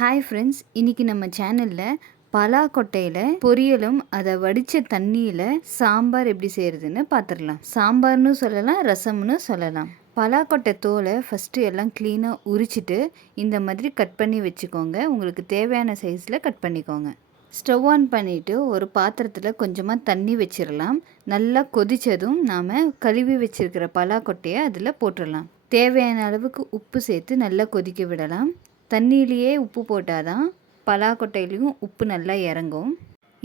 Hi friends, இன்றைக்கி நம்ம சேனலில் பலாக்கொட்டையில் பொரியலும் அதை வடித்த தண்ணியில் சாம்பார் எப்படி செய்கிறதுன்னு பார்த்துடலாம். சாம்பார்னு சொல்லலாம், ரசம்னு சொல்லலாம். பலாக்கொட்டை தோலை ஃபஸ்ட்டு எல்லாம் க்ளீனாக உரிச்சிட்டு இந்த மாதிரி கட் பண்ணி வச்சுக்கோங்க. உங்களுக்கு தேவையான சைஸில் கட் பண்ணிக்கோங்க. ஸ்டவ் ஆன் பண்ணிவிட்டு ஒரு பாத்திரத்தில் கொஞ்சமாக தண்ணி வச்சிடலாம். நல்லா கொதித்ததும் நாம் கழுவி வச்சுருக்கிற பலாக்கொட்டையை அதில் போட்டுடலாம். தேவையான அளவுக்கு உப்பு சேர்த்து நல்லா கொதிக்க விடலாம். தண்ணியிலேயே உப்பு போட்டால் தான் பலாக்கொட்டையிலையும் உப்பு நல்லா இறங்கும்.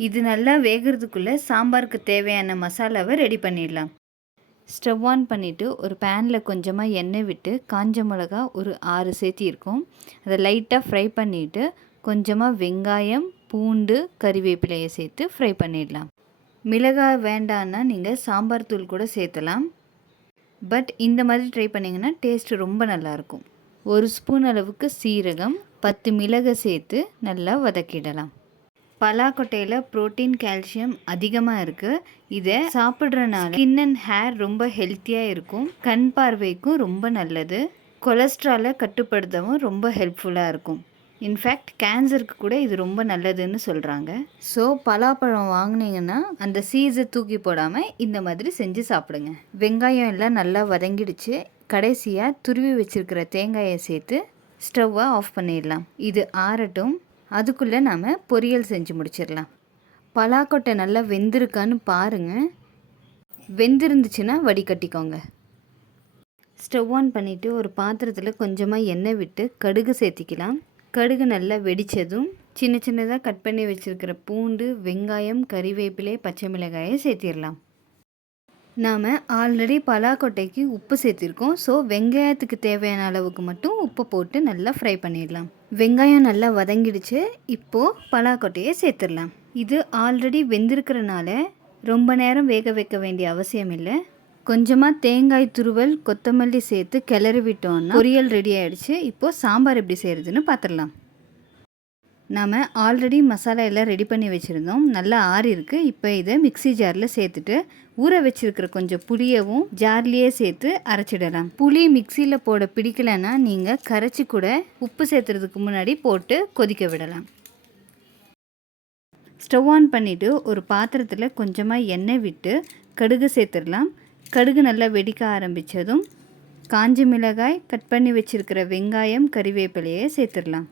இது நல்லா வேகிறதுக்குள்ளே சாம்பாருக்கு தேவையான மசாலாவை ரெடி பண்ணிடலாம். ஸ்டவ் ஆன் பண்ணிவிட்டு ஒரு பேனில் கொஞ்சமாக எண்ணெய் விட்டு காஞ்ச மிளகா ஒரு 6 சேர்த்திருக்கோம். அதை லைட்டாக ஃப்ரை பண்ணிவிட்டு கொஞ்சமாக வெங்காயம், பூண்டு, கறிவேப்பிலையை சேர்த்து ஃப்ரை பண்ணிடலாம். மிளகாய் வேண்டான்னா நீங்கள் சாம்பார் தூள் கூட சேர்த்தலாம். பட் இந்த மாதிரி ட்ரை பண்ணிங்கன்னா டேஸ்ட்டு ரொம்ப நல்லாயிருக்கும். 1 ஸ்பூன் அளவுக்கு சீரகம், 10 மிளகை சேர்த்து நல்லா வதக்கிடலாம். பலாக்கொட்டையில் புரோட்டீன், கால்சியம் அதிகமாக இருக்குது. இதை சாப்பிட்றனால ஸ்கின் அண்ட் ஹேர் ரொம்ப ஹெல்த்தியாக இருக்கும். கண் பார்வைக்கும் ரொம்ப நல்லது. கொலஸ்ட்ராலை கட்டுப்படுத்தவும் ரொம்ப ஹெல்ப்ஃபுல்லாக இருக்கும். இன்ஃபேக்ட் கேன்சருக்கு கூட இது ரொம்ப நல்லதுன்னு சொல்கிறாங்க. ஸோ பலாப்பழம் வாங்கினீங்கன்னா அந்த சீஸை தூக்கி போடாமல் இந்த மாதிரி செஞ்சு சாப்பிடுங்க. வெங்காயம் எல்லாம் நல்லா வதங்கிடுச்சு. கடைசியாக துருவி வச்சுருக்கிற தேங்காயை சேர்த்து ஸ்டவ்வை ஆஃப் பண்ணிடலாம். இது ஆறட்டும். அதுக்குள்ளே நாம் பொரியல் செஞ்சு முடிச்சிடலாம். பலாக்கொட்டை நல்லா வெந்திருக்கான்னு பாருங்கள். வெந்திருந்துச்சுன்னா வடிகட்டிக்கோங்க. ஸ்டவ் ஆன் பண்ணிவிட்டு ஒரு பாத்திரத்தில் கொஞ்சமாக எண்ணெய் விட்டு கடுகு சேர்த்திக்கலாம். கடுகு நல்லா வெடித்ததும் சின்ன சின்னதாக கட் பண்ணி வச்சுருக்கிற பூண்டு, வெங்காயம், கறிவேப்பிலை, பச்சை மிளகாயை சேர்த்திடலாம். நாம் ஆல்ரெடி பலாக்கொட்டைக்கு உப்பு சேர்த்திருக்கோம். ஸோ வெங்காயத்துக்கு தேவையான அளவுக்கு மட்டும் உப்பு போட்டு நல்லா ஃப்ரை பண்ணிடலாம். வெங்காயம் நல்லா வதங்கிடுச்சு. இப்போது பலாக்கொட்டையை சேர்த்துடலாம். இது ஆல்ரெடி வெந்திருக்கிறனால ரொம்ப நேரம் வேக வைக்க வேண்டிய அவசியம் இல்லை. கொஞ்சமாக தேங்காய் துருவல், கொத்தமல்லி சேர்த்து கிளறி விட்டோன்னா பொரியல் ரெடி ஆகிடுச்சு. இப்போது சாம்பார் எப்படி செய்கிறதுன்னு பார்த்துடலாம். நாம் ஆல்ரெடி மசாலா எல்லாம் ரெடி பண்ணி வச்சுருந்தோம். நல்லா ஆறி இருக்குது. இப்போ இதை மிக்ஸி ஜாரில் சேர்த்துட்டு ஊற வச்சுருக்கிற கொஞ்சம் புளியவும் ஜார்லேயே சேர்த்து அரைச்சிடலாம். புளி மிக்சியில் போட பிடிக்கலைன்னா நீங்கள் கரைச்சி கூட உப்பு சேர்த்துறதுக்கு முன்னாடி போட்டு கொதிக்க விடலாம். ஸ்டவ் ஆன் பண்ணிவிட்டு ஒரு பாத்திரத்தில் கொஞ்சமாக எண்ணெய் விட்டு கடுகு சேர்த்துடலாம். கடுகு நல்லா வெடிக்க ஆரம்பித்ததும் காஞ்ச மிளகாய், கட் பண்ணி வச்சுருக்கிற வெங்காயம், கறிவேப்பிலையை சேர்த்துடலாம்.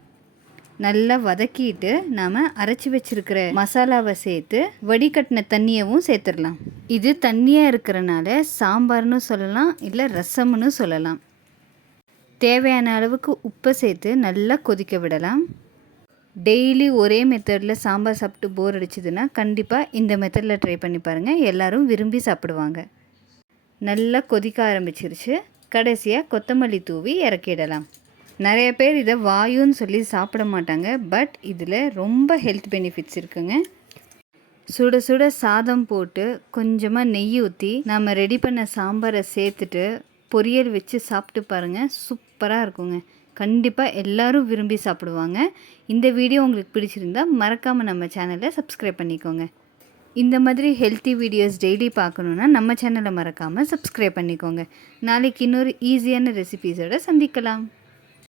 நல்லா வதக்கிட்டு நாம் அரைச்சி வச்சுருக்கிற மசாலாவை சேர்த்து வடிகட்டின தண்ணியவும் சேர்த்துடலாம். இது தண்ணியாக இருக்கிறனால சாம்பார்னு சொல்லலாம், இல்லை ரசம்னு சொல்லலாம். தேவையான அளவுக்கு உப்பை சேர்த்து நல்லா கொதிக்க விடலாம். டெய்லி ஒரே மெத்தடில் சாம்பார் சாப்பிட்டு போர் அடிச்சதுன்னா கண்டிப்பாக இந்த மெத்தடில் ட்ரை பண்ணி பாருங்கள். எல்லோரும் விரும்பி சாப்பிடுவாங்க. நல்லா கொதிக்க ஆரம்பிச்சிருச்சு. கடைசியாக கொத்தமல்லி தூவி இறக்கிடலாம். நிறைய பேர் இதை வாயுன்னு சொல்லி சாப்பிட மாட்டாங்க. பட் இதில் ரொம்ப ஹெல்த் பெனிஃபிட்ஸ் இருக்குங்க. சுட சுட சாதம் போட்டு கொஞ்சமாக நெய் ஊற்றி நாம் ரெடி பண்ண சாம்பாரை சேர்த்துட்டு பொரியல் வச்சு சாப்பிட்டு பாருங்கள். சூப்பராக இருக்குங்க. கண்டிப்பாக எல்லோரும் விரும்பி சாப்பிடுவாங்க. இந்த வீடியோ உங்களுக்கு பிடிச்சிருந்தா மறக்காமல் நம்ம சேனலை சப்ஸ்கிரைப் பண்ணிக்கோங்க. இந்த மாதிரி ஹெல்த்தி வீடியோஸ் டெய்லி பார்க்கணுன்னா நம்ம சேனலை மறக்காமல் சப்ஸ்கிரைப் பண்ணிக்கோங்க. நாளைக்கு இன்னொரு ஈஸியான ரெசிபீஸோடு சந்திக்கலாம்.